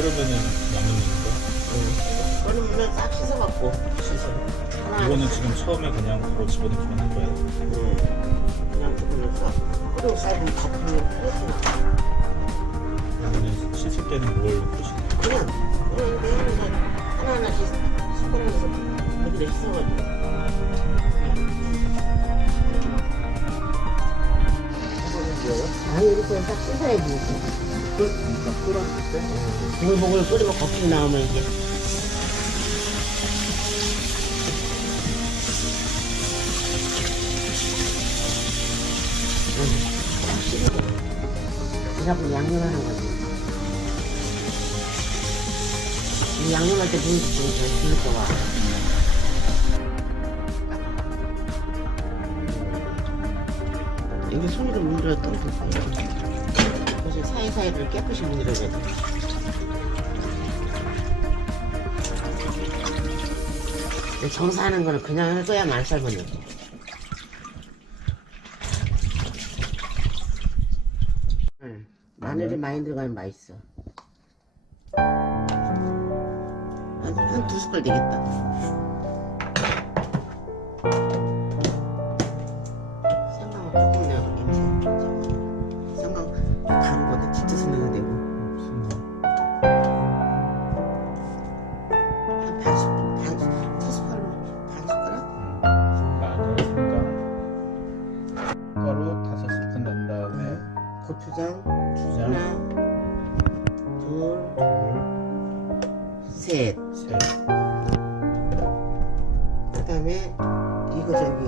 끓으면은 양념인가? 끓으면 싹 씻어갖고 이거는 지금 처음에 그냥 바로 집어넣기만 할 거예요. 그냥 집어넣어서 끓이고 삶으면 다 불면 끓였으나 그러면 씻을 때는 뭘 넣으시나요? 그냥 내일은 하나하나씩 숟가락에서 여기다 씻어가지고 아니 이렇게 딱 씻어야지 그러니까 끓었을 때 보글보글 끓이면 거품 나오면 이게 그래갖고 양념하는 거지. 이 양념할 때 물이 좀 좋아. 여기 손으로 문드렸던 거 그래서 사이사이를 깨끗이 문드려야 돼. 정사하는 거는 그냥 할 거야, 말 삶으면. 마늘이 많이 들어가면 맛있어. 한 2숟갈 되겠다. 생강을 조금 내고 냄새. 생강 다르거든. 진짜 넣어도 되고. 한 티스푼으로 반 숟가락? 마늘, 생강, 가루 5스푼 넣은 다음에 고추장. 주장, 하나, 둘, 셋. 그 다음에 이거 저기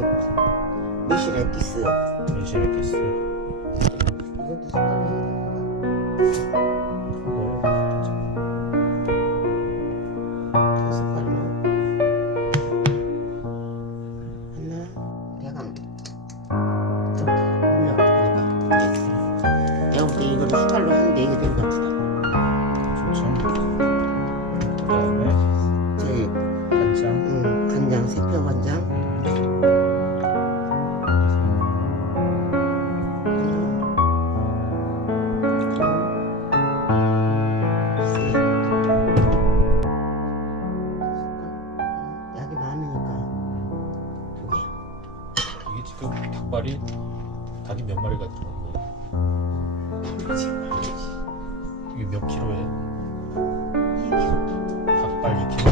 미시레기스. 미시레기스. 이것도 숟가락에 두 숟갈로 하나 대강 이렇게 올려가지고 됐어. 내가 볼때 이거를 숟갈로 한 4개 된 것 같아. 좋죠. 그 다음에 저기 간장. 간장, 새표 간장. 약이 많으니까 2개. 이게 지금 닭이 몇 마리가 들어간 거예요? 이게 몇 킬로예요? 2kg. 닭발 2kg.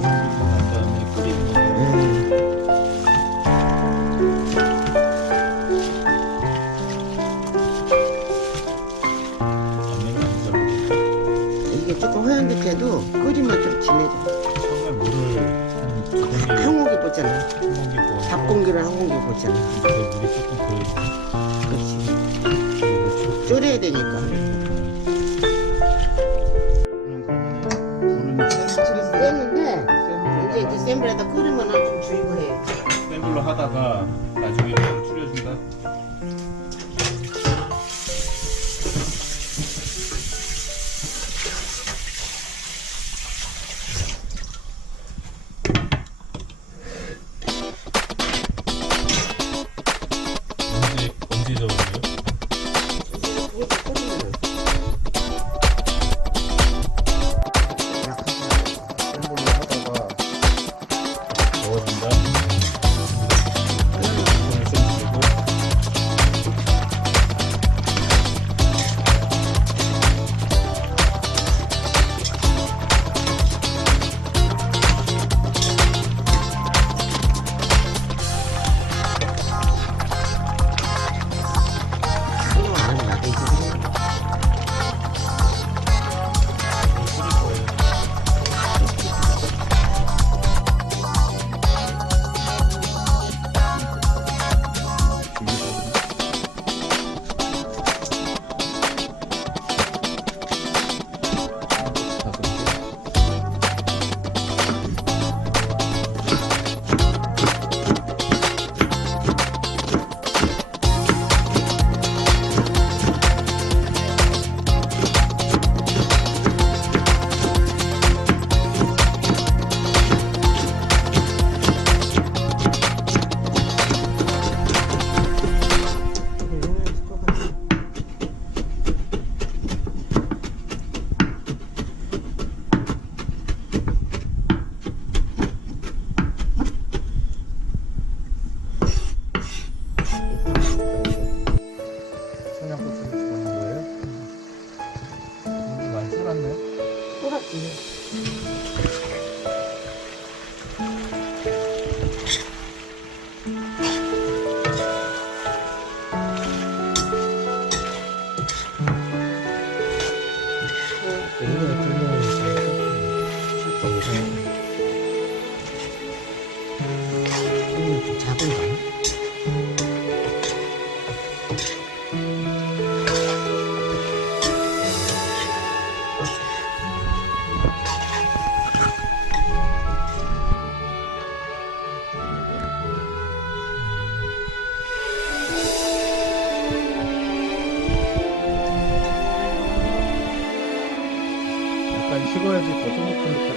난 다음에 끓이는 거예요. 양념이 안 들어가니까 이게 조금 허연득해도 끓이면 좀 진해져. 처음에 물을 한 2공기 한 공기 붓잖아. 부어 밥 공기를 한 공기 붓잖아. 그 물이 조금 보이네. 그렇지. 졸여야 되니까. 물은 뺐는데 이제 센 불에다 끓이면 좀 줄이고 해. 센 불로 하다가 나중에 물을 줄여준다. 언제 저어요? 넣어준다. 물을 좀 주고. 해야지 더 쫀득쫀득해.